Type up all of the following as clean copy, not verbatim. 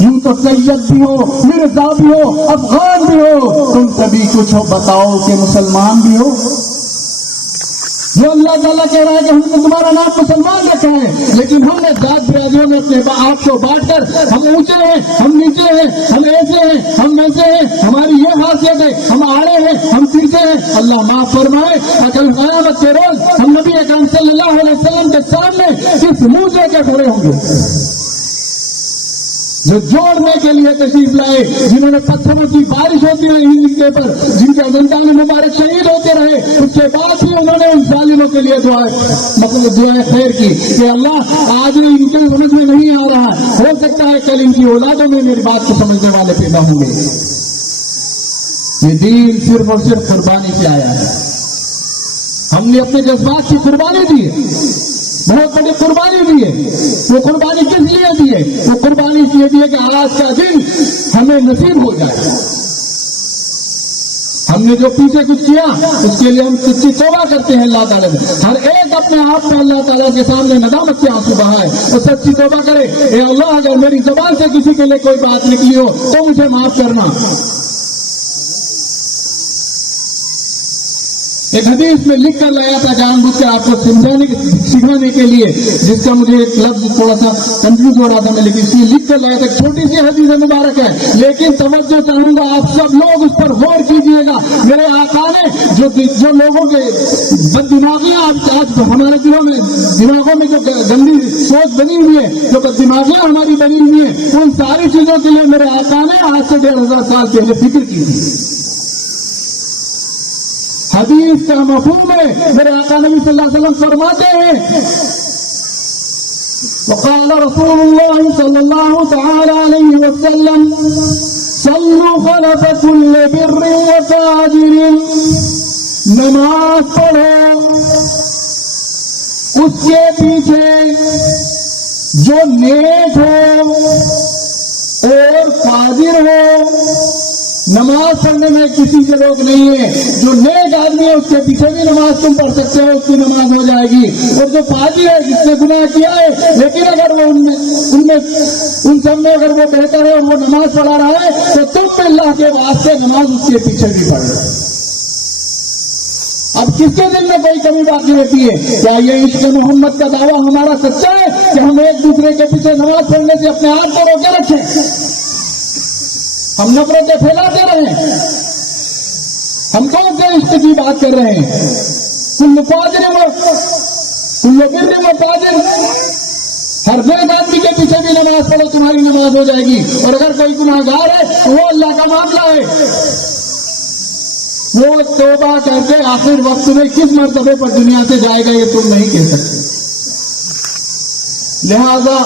یوں تو سید بھی ہو، مرزا بھی ہو، افغان بھی ہو، تم کبھی کچھ ہو بتاؤ کہ مسلمان بھی ہو؟ جو اللہ تعالیٰ کہہ رہا ہے کہ ہم نے تمہارا نام مسلمان رکھا ہے، لیکن ہم نے ذات برادریوں میں اپنے آپ کو بانٹ کر ہم اونچے ہیں، ہم نیچے ہیں، ہم ایسے ہیں، ہم ویسے ہیں، ہماری یہ خاصیت ہے، ہم آڑے ہیں، ہم ترچے ہیں۔ اللہ معاف فرمائے، کل قیامت کے روز ہم نبی اکرم صلی اللہ علیہ وسلم کے سامنے کس منہ سے کے کھڑے ہوں گے؟ جو جوڑنے کے لیے تشریف لائے، جنہوں نے پتھروں کی بارش ہوتی رہی ہندکے پر، جن کے دندان مبارک شہید ہوتے رہے، اس کے بعد بھی انہوں نے ان ظالموں کے لیے دعا خیر کی کہ اللہ آج ان کے سمجھ میں نہیں آ رہا، ہو سکتا ہے کل ان کی اولادوں میں میری بات کو سمجھنے والے پیدا ہوں گے۔ یہ دین صرف اور صرف قربانی سے آیا ہے۔ ہم نے اپنے جذبات کی قربانی دی ہے، بہت بڑی قربانی دی ہے۔ وہ قربانی کس لیے دی ہے؟ وہ قربانی اس لیے دی ہے کہ آج کا دن ہمیں نصیب ہو جائے۔ ہم نے جو پیچھے کچھ کیا اس کے لیے ہم سچی توبہ کرتے ہیں اللہ تعالیٰ سے۔ ہر ایک اپنے آپ کو اللہ تعالیٰ کے سامنے ندامت سے آنسو بہائے اور سچی توبہ کرے، اے اللہ اگر میری زبان سے کسی کے لیے کوئی بات نکلی ہو تو مجھے معاف کرنا۔ ایک حدیث میں لکھ کر لایا تھا جان بوجھ کے آپ کو سکھانے کے لیے، جس کا مجھے ایک لفظ تھوڑا سا کنفیوز ہو رہا تھا میں، لیکن اس لیے لکھ کر لایا تھا۔ چھوٹی سی حدیث مبارک ہے لیکن توجہ چاہوں گا آپ سب لوگ اس پر غور کیجیے گا۔ میرے آقا نے جو لوگوں کے بد دماغیاں آج ہمارے دماغوں میں جو گندی سوچ بنی ہوئی ہے، جو بد دماغیاں ہماری بنی ہوئی ہیں، ان ساری چیزوں کے لیے میرے آقا نے آج سے 1500 سال پہلے فکر کی تھی۔ حدیث کا مفہوم ہے، میرے آقا نبی صلی اللہ علیہ وسلم فرماتے ہیں وقال رسول اللہ صلی اللہ تعالی علیہ وسلم صلوا خلف كل بر وفاجر، نماز پڑھو اس کے پیچھے جو نیک ہو اور فاجر ہو۔ نماز پڑھنے میں کسی سے روک نہیں ہے، جو نیک آدمی ہے اس کے پیچھے بھی نماز تم پڑھ سکتے ہو، اس کی نماز ہو جائے گی، اور جو فاجر ہے جس نے گناہ کیا ہے لیکن اگر وہ ان سب میں اگر وہ بہتر ہے وہ نماز پڑھا رہا ہے تو تم بھی اللہ کے واسطے نماز اس کے پیچھے بھی پڑھ رہے۔ اب کس کے دل میں کوئی کمی باقی رہتی ہے؟ کیا یہ عشق محمد کا دعویٰ ہمارا سچا ہے کہ ہم ایک دوسرے کے پیچھے نماز پڑھنے سے اپنے آپ کو روکے رکھیں، ہم نفرتیں پھیلاتے رہیں؟ ہم کون سے عشق کی بات کر رہے ہیں؟ کل فاجر و فاجر، ہر نیک آدمی کے پیچھے بھی نماز پڑھو تمہاری نماز ہو جائے گی، اور اگر کوئی گناہگار ہے تو وہ اللہ کا معاملہ ہے، وہ توبہ کر کے آخر وقت میں کس مرتبے پر دنیا سے جائے گا یہ تم نہیں کہہ سکتے۔ لہذا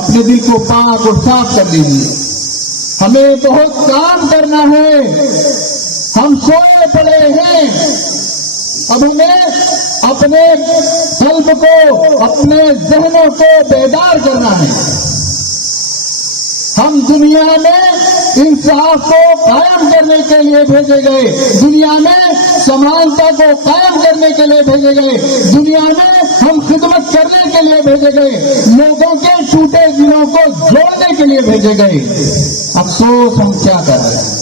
اپنے دل کو پاک اور صاف کر لیجیے، ہمیں بہت کام کرنا ہے، ہم سوئے پڑے ہیں، اب ہمیں اپنے قلب کو اپنے ذہنوں کو بیدار کرنا ہے۔ ہم دنیا میں انصاف کو قائم کرنے کے لیے بھیجے گئے، دنیا میں سمانتا کو قائم کرنے کے لیے بھیجے گئے، دنیا میں ہم خدمت کرنے کے لیے بھیجے گئے، لوگوں کے ٹوٹے دلوں کو جوڑنے کے لیے بھیجے گئے۔ افسوس ہم کیا کر رہے ہیں؟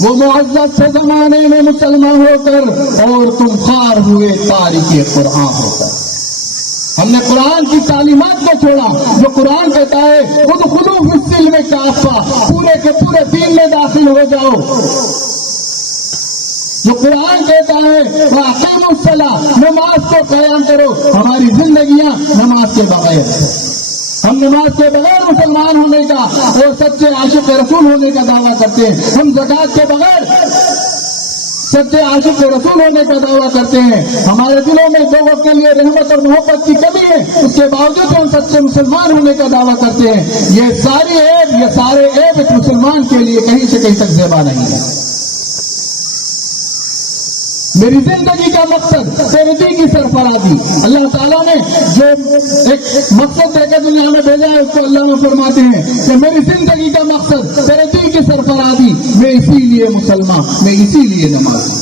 وہ معزز سے زمانے میں مسلمان ہو کر اور تم خار ہوئے تاریخ قرآن ہو کر۔ ہم نے قرآن کی تعلیمات کو چھوڑا، جو قرآن کہتا ہے خود فی السلم کافہ، پورے کے پورے دین میں داخل ہو جاؤ، جو قرآن کہتا ہے وَأَقِیمُوا الصَّلَاةَ، نماز کو قیام کرو۔ ہماری زندگیاں نماز کے بغیر، ہم نماز کے بغیر مسلمان ہونے کا اور سچے عاشق رسول ہونے کا دعویٰ کرتے ہیں، ہم زکوٰۃ کے بغیر سچے عاشق رسول ہونے کا دعویٰ کرتے ہیں، ہمارے دلوں میں لوگوں کے لیے رحمت اور محبت کی کمی ہے، اس کے باوجود ہم سچے مسلمان ہونے کا دعویٰ کرتے ہیں۔ یہ سارے عیب ایک مسلمان کے لیے کہیں سے کہیں تک زیبا نہیں ہے۔ میری زندگی کا مقصد تیرے دین کی سرفرازی، اللہ تعالیٰ نے جو ایک مقصد دے کر دنیا میں بھیجا ہے اس کو اللہ میں فرماتے ہیں کہ میری زندگی کا مقصد تیرے دین کی سرفرازی، میں اسی لیے مسلمان، میں اسی لیے نمازی۔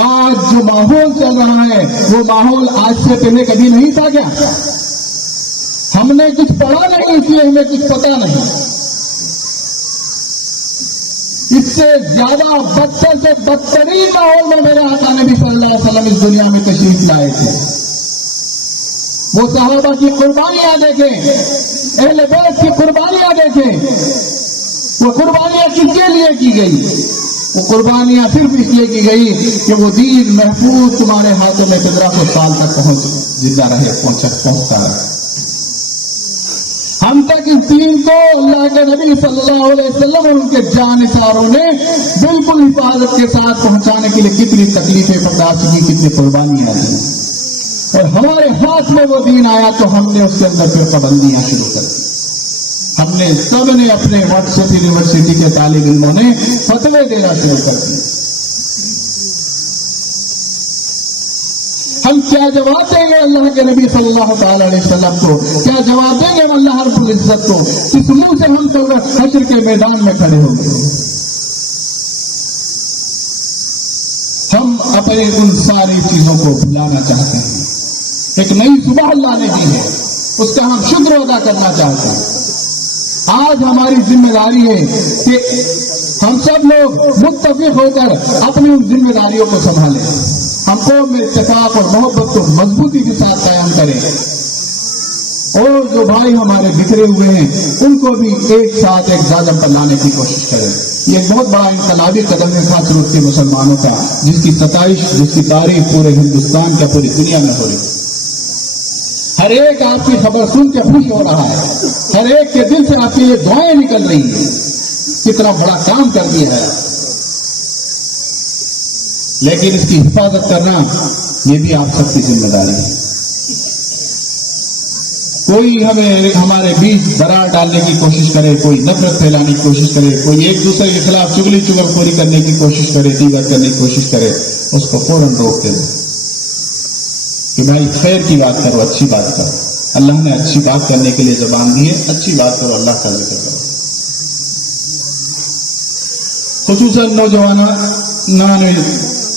آج جو جو ماحول چل رہا ہے وہ ماحول آج سے پہلے کبھی نہیں تھا کیا؟ ہم نے کچھ پڑھا نہیں اس لیے ہمیں کچھ پتا نہیں. اس سے زیادہ بدتر سے بدترین ماحول میں میرے آقا نبی صلی اللہ علیہ وسلم اس دنیا میں تشریف لائے تھے. وہ صحابہ کی قربانیاں دیکھیں, اہل بیت کی قربانیاں دیکھیں. وہ قربانیاں کس کے لیے کی گئی؟ وہ قربانیاں صرف اس لیے کی گئی کہ وہ دین محفوظ تمہارے ہاتھوں میں 1500 سال تک زندہ رہے, پہنچتا رہے. ہم تک اس دین کو اللہ کے نبی صلی اللہ علیہ وسلم اور ان کے جانشاروں نے بالکل حفاظت کے ساتھ پہنچانے کے لیے کتنی تکلیفیں برداشت کی, کتنی قربانیاں دی, اور ہمارے ہاتھ میں وہ دین آیا تو ہم نے اس کے اندر پھر پابندیاں شروع کر دی. ہم نے سب نے اپنے واٹس یونیورسٹی کے طالب علموں نے فتوے دینا شروع کر دیے. ہم کیا جواب دیں گے اللہ کے نبی صلی اللہ تعالی علیہ وسلم کو؟ کیا جواب دیں گے اللہ رب العزت کو؟ کس منہ سے ہم تو حشر کے میدان میں کھڑے ہوں گے؟ ہم اپنے ان ساری چیزوں کو بھلانا چاہتے ہیں. ایک نئی صبح اللہ نے دی ہے, اس کا ہم شکر ادا کرنا چاہتے ہیں. آج ہماری ذمہ داری ہے کہ ہم سب لوگ متفق ہو کر اپنی ان ذمہ داریوں کو سنبھالیں. ہم قوم میں اتفاق اور محبت کو مضبوطی کے ساتھ قائم کریں, اور جو بھائی ہمارے بکھرے ہوئے ہیں ان کو بھی ایک ساتھ ایک زادم پر لانے کی کوشش کریں. یہ ایک بہت بڑا انقلابی قدم ہے خاص طور سے مسلمانوں کا, جس کی ستائش, جس کی تعریف پورے ہندوستان کا, پوری دنیا میں ہو رہی. ہر ایک آپ کی خبر سن کے خوش ہو رہا ہے, ہر ایک کے دل سے آپ کے لیے دعائیں نکل رہی ہیں. کتنا بڑا کام کر دیا ہے, لیکن اس کی حفاظت کرنا یہ بھی آپ سب کی ذمہ داری ہے. کوئی ہمارے بیچ درار ڈالنے کی کوشش کرے, کوئی نفرت پھیلانے کی کوشش کرے, کوئی ایک دوسرے کے خلاف چگلی چغلخوری کرنے کی کوشش کرے, دیگر کرنے کی کوشش کرے, اس کو فوراً روک دے کہ بھائی خیر کی بات کرو, اچھی بات کرو. اللہ نے اچھی بات کرنے کے لیے زبان دی ہے, اچھی بات کرو, اللہ کا ذکر کرو. خصوصاً نوجوانان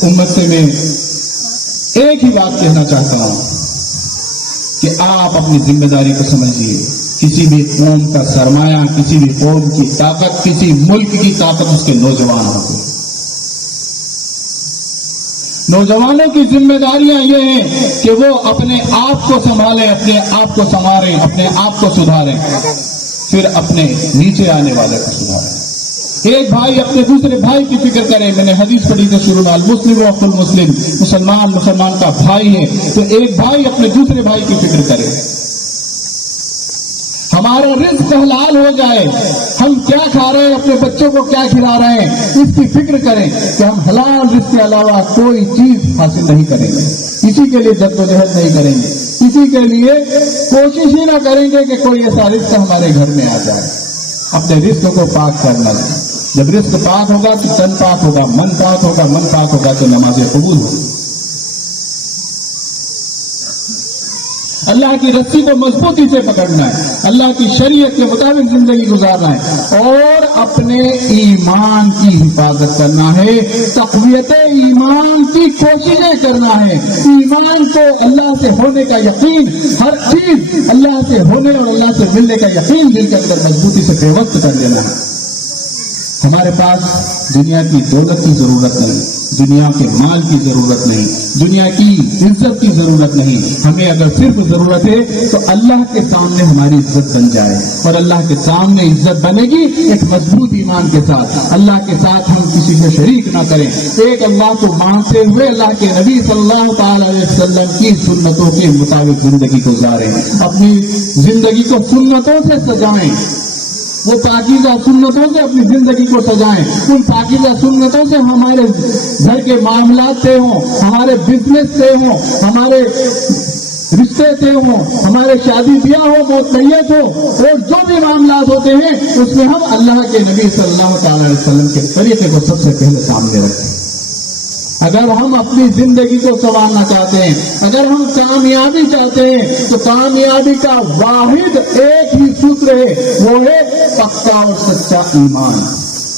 امت سے میں ایک ہی بات کہنا چاہتا ہوں کہ آپ اپنی ذمہ داری کو سمجھیے. کسی بھی قوم کا سرمایہ, کسی بھی قوم کی طاقت, کسی ملک کی طاقت اس کے نوجوان ہوتے ہیں. نوجوانوں کی ذمہ داریاں یہ ہیں کہ وہ اپنے آپ کو سنبھالیں, اپنے آپ کو سنواریں, اپنے آپ کو سدھاریں, پھر اپنے نیچے آنے والے کو سدھاریں. ایک بھائی اپنے دوسرے بھائی کی فکر کرے. میں نے حدیث پڑھی تھی شروع میں, المسلم و اخو المسلم, مسلمان کا بھائی ہے تو ایک بھائی اپنے دوسرے بھائی کی فکر کرے. ہمارا رزق حلال ہو جائے, ہم کیا کھا رہے ہیں, اپنے بچوں کو کیا کھلا رہے ہیں, اس کی فکر کریں کہ ہم حلال رزق کے علاوہ کوئی چیز حاصل نہیں کریں گے, کسی کے لیے جدوجہد نہیں کریں گے, کسی کے لیے کوشش ہی نہ کریں گے کہ کوئی ایسا رزق ہمارے گھر میں آ جائے. اپنے رزق کو پاک کرنا ہے. جب رزق پاک ہوگا تو تن پاک ہوگا, من پاک ہوگا, من پاک ہوگا تو نمازیں قبول ہوگی. اللہ کی رسی کو مضبوطی سے پکڑنا ہے, اللہ کی شریعت کے مطابق زندگی گزارنا ہے, اور اپنے ایمان کی حفاظت کرنا ہے, تقویت ایمان کی کوششیں کرنا ہے. ایمان کو اللہ سے ہونے کا یقین, ہر چیز اللہ سے ہونے اور اللہ سے ملنے کا یقین دل کے اندر مضبوطی سے بے وقت کر دینا ہے. ہمارے پاس دنیا کی دولت کی ضرورت نہیں, دنیا کے مال کی ضرورت نہیں, دنیا کی عزت کی ضرورت نہیں. ہمیں اگر صرف ضرورت ہے تو اللہ کے سامنے ہماری عزت بن جائے, اور اللہ کے سامنے عزت بنے گی ایک مضبوط ایمان کے ساتھ. اللہ کے ساتھ ہم کسی کو شریک نہ کریں, ایک اللہ کو مانتے ہوئے اللہ کے نبی صلی اللہ تعالی علیہ وسلم کی سنتوں کے مطابق زندگی گزاریں, اپنی زندگی کو سنتوں سے سجائیں. وہ پاکیزہ سنتوں سے اپنی زندگی کو سجائیں. ان پاکیزہ سنتوں سے ہمارے گھر کے معاملات طے ہوں, ہمارے بزنس طے ہوں, ہمارے رشتے طے ہوں, ہمارے شادی بیاہ ہو, موت میت ہو, اور جو بھی معاملات ہوتے ہیں اس میں ہم اللہ کے نبی صلی اللہ تعالی علیہ وسلم کے طریقے کو سب سے پہلے سامنے رکھیں. اگر ہم اپنی زندگی کو سنوارنا چاہتے ہیں, اگر ہم کامیابی چاہتے ہیں, تو کامیابی کا واحد ایک ہی سوتر ہے, وہ ہے پکا اور سچا ایمان.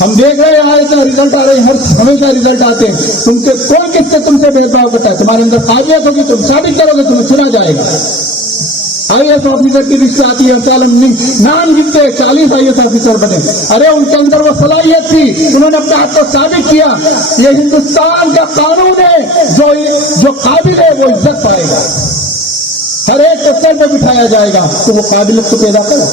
ہم دیکھ رہے ہیں آج کا رزلٹ آ رہے ہیں، ہر ہمیشہ رزلٹ آتے ہیں، تم سے کوئی کس سے تم سے بھید بھاؤ کرتا ہے، تمہارے اندر قابلیت ہوگی، تم ثابت کرو گے، تمہیں چنا جائے گا۔ آئی ایس آفیسر کی لسٹ آتی ہے، نام گنتے 40 آئی ایس آفیسر بنے، ارے ان کے اندر وہ صلاحیت تھی، انہوں نے اپنے آپ کو ثابت کیا۔ یہ ہندوستان کا قانون ہے، جو قابل ہے وہ عزت پائے گا، ہر ایک کو سر پہ بٹھایا جائے گا، تو وہ قابلیت کو پیدا کرو۔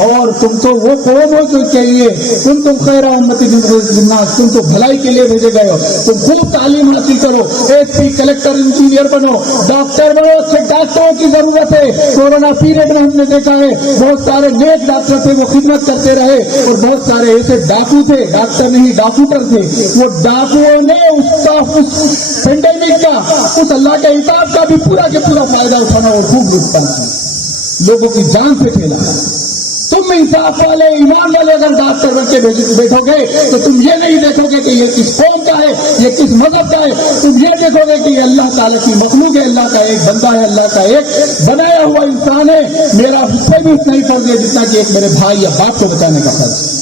اور تم تو وہ قوم ہو جو چاہیے، تم خیر امتی للناس، تم تو بھلائی کے لیے بھیجے گئے ہو، تم خوب تعلیم حاصل کرو، ایس پی، کلیکٹر، انجینئر بنو، ڈاکٹر بنو، اچھے ڈاکٹروں کی ضرورت ہے۔ کورونا پیریڈ میں ہم نے دیکھا ہے بہت سارے نیک ڈاکٹر تھے، وہ خدمت کرتے رہے، اور بہت سارے ایسے ڈاکو تھے، ڈاکٹر نہیں ڈاکوٹر تھے، وہ ڈاکوؤں نے اس پینڈیمک کا، اس اللہ کے عذاب کا بھی پورا کے پورا فائدہ اٹھانا اور خوب لوٹ پانا، لوگوں کی جان پہ کھیلا۔ تم انصاف والے، ایمان والے اگر ڈاکٹر بن کے بیٹھو گے تو تم یہ نہیں دیکھو گے کہ یہ کس قوم کا ہے، یہ کس مذہب کا ہے، تم یہ دیکھو گے کہ یہ اللہ تعالیٰ کی مخلوق ہے، اللہ کا ایک بندہ ہے، اللہ کا ایک بنایا ہوا انسان ہے، میرا اس سے بھی اتنا ہی فرض ہے جتنا کہ ایک میرے بھائی یا باپ کو بچانے کا فرض۔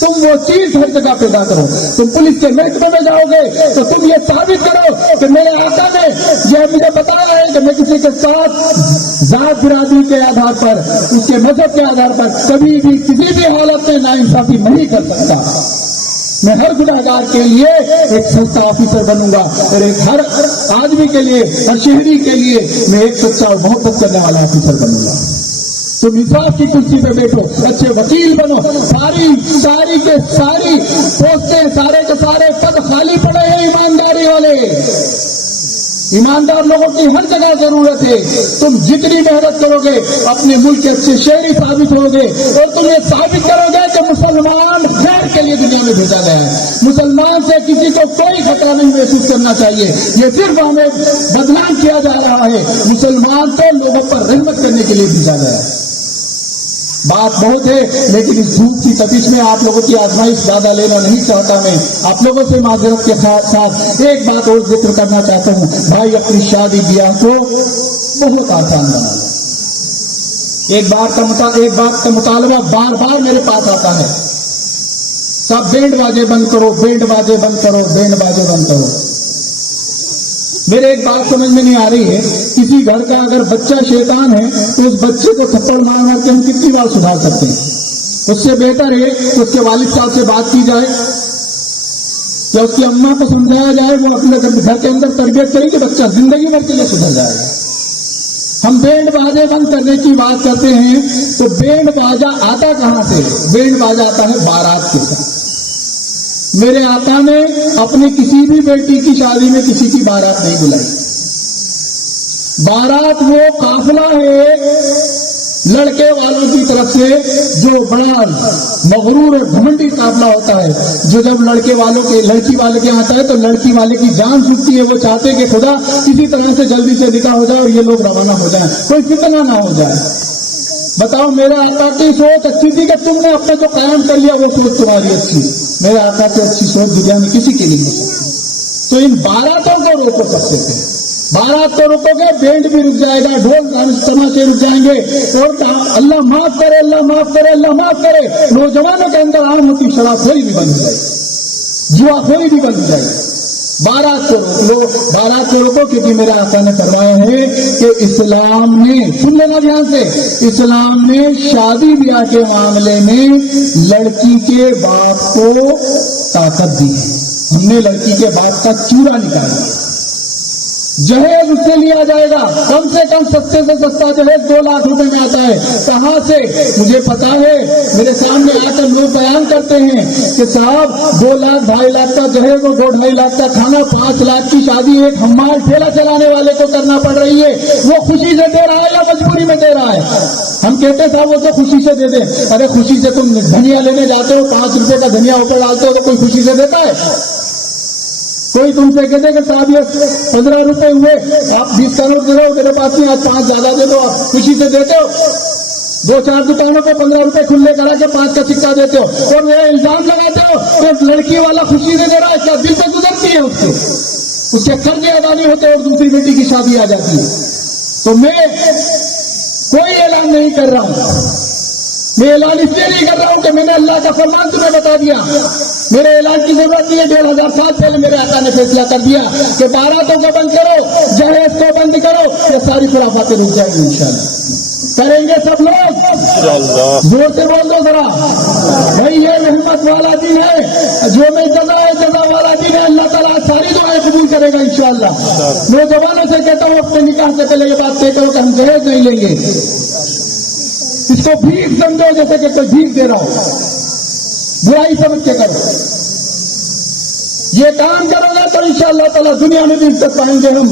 تم وہ چیز ہر جگہ پیدا کرو، تم پولیس کے محکمے میں جاؤ گے تو تم یہ ثابت کرو کہ میرے آقا نے یہ مجھے بتایا ہے کہ میں کسی کے ساتھ ذات برادری کے آدھار پر، اس کے مذہب کے آدھار پر کبھی بھی کسی بھی حالت میں ناانصافی نہیں کر سکتا۔ میں ہر گناہگار کے لیے ایک سچا آفیسر بنوں گا، اور ایک ہر آدمی کے لیے، ہر شہری کے لیے میں ایک سچا اور محبت کرنے والا آفیسر بنوں گا۔ تم انصاف کی کرسی پہ بیٹھو، اچھے وکیل بنو، ساری کے ساری پوسٹیں، سارے کے سارے پد خالی پڑے ہیں ایمانداری والے، ایماندار لوگوں کی ہر جگہ ضرورت ہے۔ تم جتنی محنت کرو گے اپنے ملک کے اچھے شہری ثابت ہوگے، اور تم یہ ثابت کرو گے کہ مسلمان خیر کے لیے دنیا میں بھیجا گیا ہے، مسلمان سے کسی کو کوئی خطرہ نہیں محسوس کرنا چاہیے، یہ صرف ہمیں بدنام کیا جا رہا ہے۔ مسلمان تو لوگوں پر رحمت کرنے کے لیے بھیجا گیا ہے۔ بات بہت ہے، لیکن اس دھوپ کی تپش میں آپ لوگوں کی آزمائش زیادہ لینا نہیں چاہتا۔ میں آپ لوگوں سے معذرت کے ساتھ ایک بات اور ذکر کرنا چاہتا ہوں، بھائی اپنی شادی بیاہ کو بہت آسان بنا لو۔ ایک بات کا مطالبہ بار بار میرے پاس آتا ہے، سب بینڈ باجے بند کرو، بینڈ باجے بند کرو، بینڈ باجے بند کرو۔ میرے ایک بات سمجھ میں نہیں آ رہی ہے، کسی گھر کا اگر بچہ شیطان ہے تو اس بچے کو تھپڑ مار مار کے ہم کتنی بار سدھار سکتے ہیں؟ اس سے بہتر ہے کہ اس کے والد صاحب سے بات کی جائے یا اس کی اماں کو سمجھایا جائے، وہ اپنے گھر کے اندر تربیت کرے کہ بچہ زندگی بھر کے لیے سدھر جائے گا۔ ہم بینڈ باجے بند کرنے کی بات کرتے ہیں تو بینڈ باجا آتا کہاں سے؟ بینڈ باجا آتا ہے بارات کے ساتھ۔ میرے آقا نے اپنی کسی بھی بیٹی کی شادی میں کسی کی بارات نہیں بلائی۔ بارات وہ قافلہ ہے لڑکے والوں کی طرف سے جو بڑا مغرور اور گھمنڈی قافلہ ہوتا ہے، جو جب لڑکی والے کے آتا ہے تو لڑکی والے کی جان چھوٹتی ہے، وہ چاہتے کہ خدا کسی طرح سے جلدی سے نکاح ہو جائے اور یہ لوگ روانہ ہو جائیں، کوئی فتنہ نہ ہو جائے۔ بتاؤ، میرے آقا کی سوچ اچھی تھی کہ تم نے اپنے جو قائم کر لیا وہ سوچ تمہاری اچھی، میرے آقا سے اچھی سوچ دنیا میں کسی کی نہیں ہو سکتی۔ تو ان باراتوں کو روکو سکتے تھے، بارات کو روکو گے بینڈ بھی رک جائے گا، ڈھول تماشے رک جائیں گے، اور اللہ معاف کرے، اللہ معاف کرے، اللہ معاف کرے، نوجوانوں کے اندر عام ہوتی شراب خوری بھی بند ہو جائے گی، جوا خوری بھی بند ہو جائے گی۔ بارات کو روکو، کیونکہ میرے آقا نے فرمایا ہے کہ اسلام نے، سن لینا دھیان سے، اسلام نے شادی بیاہ کے معاملے میں لڑکی کے باپ کو طاقت دی ہے۔ ہم نے لڑکی کے باپ کا چورا نکالا، جہیز اس سے لیا جائے گا، کم سے کم سستے سے سستا جہیز 2 لاکھ روپے میں آتا ہے۔ کہاں سے؟ مجھے پتا ہے، میرے سامنے آ کر لوگ بیان کرتے ہیں کہ صاحب 2 لاکھ 2.5 لاکھ کا جہیز اور 2.5 لاکھ کا کھانا، 5 لاکھ کی شادی ایک ہمال ٹھیلا چلانے والے کو کرنا پڑ رہی ہے۔ وہ خوشی سے دے رہا ہے یا مجبوری میں دے رہا ہے؟ ہم کہتے صاحب وہ تو خوشی سے دے دیں۔ ارے خوشی سے تم دھنیا لینے جاتے ہو، 5 روپے کا دھنیا اوپر ڈالتے ہو تو کوئی خوشی سے دیتا ہے؟ کوئی تم سے کہتے کہ صاحب یہ 15 روپے ہوئے، آپ 20 کا نوٹ دے رہے ہو، میرے پاس نہیں، آج 5 زیادہ دے دو، آپ خوشی سے دیتے ہو؟ 2-4 دکانوں پہ 15 روپے کھلے کرا کے 5 کا سکہ دیتے ہو، اور میرا الزام لگاتے ہو کہ لڑکی والا خوشی سے دے رہا ہے، کیا دل سے گزرتی ہے اس کے قرضے ادا نہیں ہوتے اور دوسری بیٹی کی شادی آ جاتی ہے؟ تو میں کوئی اعلان نہیں کر رہا ہوں، میں اعلان اس لیے نہیں کر رہا ہوں کہ میں نے اللہ کا فرمان تمہیں بتا دیا. میرے اعلان کی ضرورت نہیں ہے. 1500 سال پہلے میرے آقا نے فیصلہ کر دیا کہ باراتوں کو بند کرو, جہیز کو بند کرو, یہ ساری خرافاتیں رک جائیں گی انشاءاللہ. کریں گے سب لوگ؟ زور سے بول دو ذرا بھائی. یہ رحمت والا دین ہے, جو میں جزا والا دین ہے. اللہ تعالیٰ ساری دعائیں قبول کرے گا انشاءاللہ. نوجوانوں سے کہتا ہوں اپنے نکاح سے پہلے یہ بات طے کرو کہ ہم جہیز نہیں لیں گے. اس کو بھیک سمجھو جیسے کہ کوئی بھیک دے رہا ہو, برائی سمجھ کے کرو. یہ کام کرو گے تو انشاءاللہ تعالیٰ دنیا میں بھی عزت پائیں گے ہم,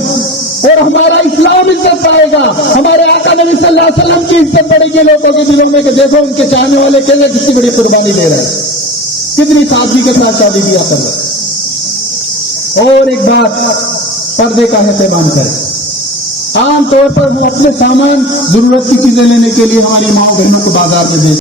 اور ہمارا اسلام عزت پائے گا. ہمارے آقا نبی صلی اللہ علیہ وسلم کی عزت پڑے گی لوگوں کے دلوں میں کہ دیکھو ان کے چاہنے والے کیسے کتنی بڑی قربانی دے رہے ہیں, کتنی سادگی کے ساتھ شادی دیا کر رہے. اور ایک بات, پردے کا اہتمام کریں. عام طور پر وہ اپنے سامان ضرورت کی چیزیں لینے کے لیے ہماری ماں بہنوں کو بازار میں دے